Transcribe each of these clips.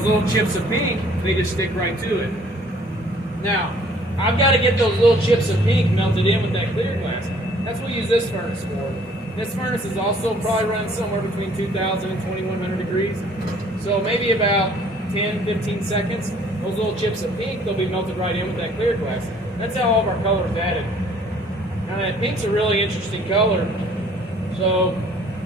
those little chips of pink, they just stick right to it. Now, I've got to get those little chips of pink melted in with that clear glass. That's what we use this furnace for. This furnace is also probably running somewhere between 2,000 and 2,100 degrees. So maybe about 10, 15 seconds, those little chips of pink, they'll be melted right in with that clear glass. That's how all of our color is added. Now that pink's a really interesting color. So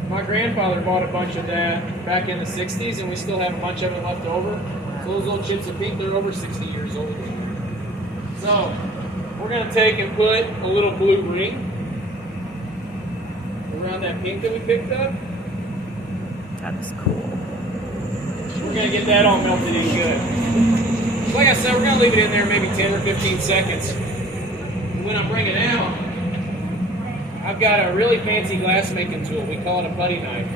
my grandfather bought a bunch of that back in the 60s, and we still have a bunch of it left over. So those little chips of pink, they're over 60 years old. So we're going to take and put a little blue ring around that pink that we picked up. That is cool. We're going to get that all melted in good. So like I said, we're going to leave it in there maybe 10 or 15 seconds. And when I bring it out, I've got a really fancy glass making tool. We call it a putty knife.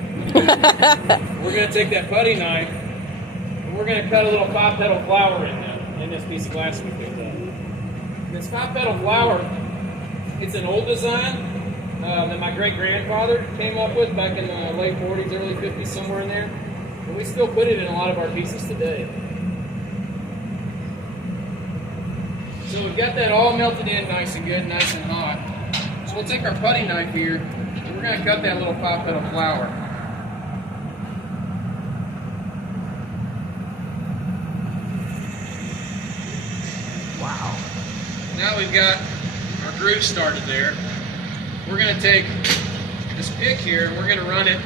We're going to take that putty knife and we're going to cut a little 5-petal flower in this piece of glass we picked up. This 5-petal flower, it's an old design that my great-grandfather came up with back in the late 40s, early 50s, somewhere in there. And we still put it in a lot of our pieces today. So we've got that all melted in nice and good, nice and hot. So we'll take our putty knife here, and we're going to cut that little 5-petal flower. Wow. Now we've got our groove started there. We're going to take this pick here, and we're going to run it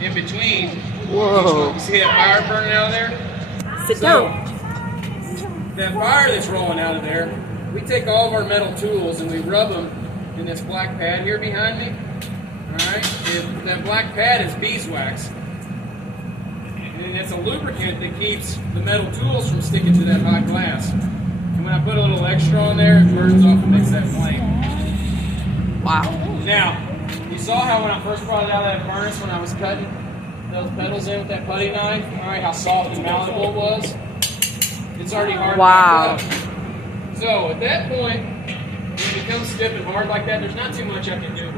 in between. Whoa. You see that fire burning out of there? Sit down. That fire that's rolling out of there, we take all of our metal tools and we rub them in this black pad here behind me. Alright? That black pad is beeswax. And it's a lubricant that keeps the metal tools from sticking to that hot glass. And when I put a little extra on there, it burns off and makes that flame. Wow. Now, you saw how when I first brought it out of that furnace, when I was cutting those petals in with that putty knife, alright, how soft and malleable it was? It's already hard Wow. to up. So at that point, when it becomes stiff and hard like that, there's not too much I can do with it.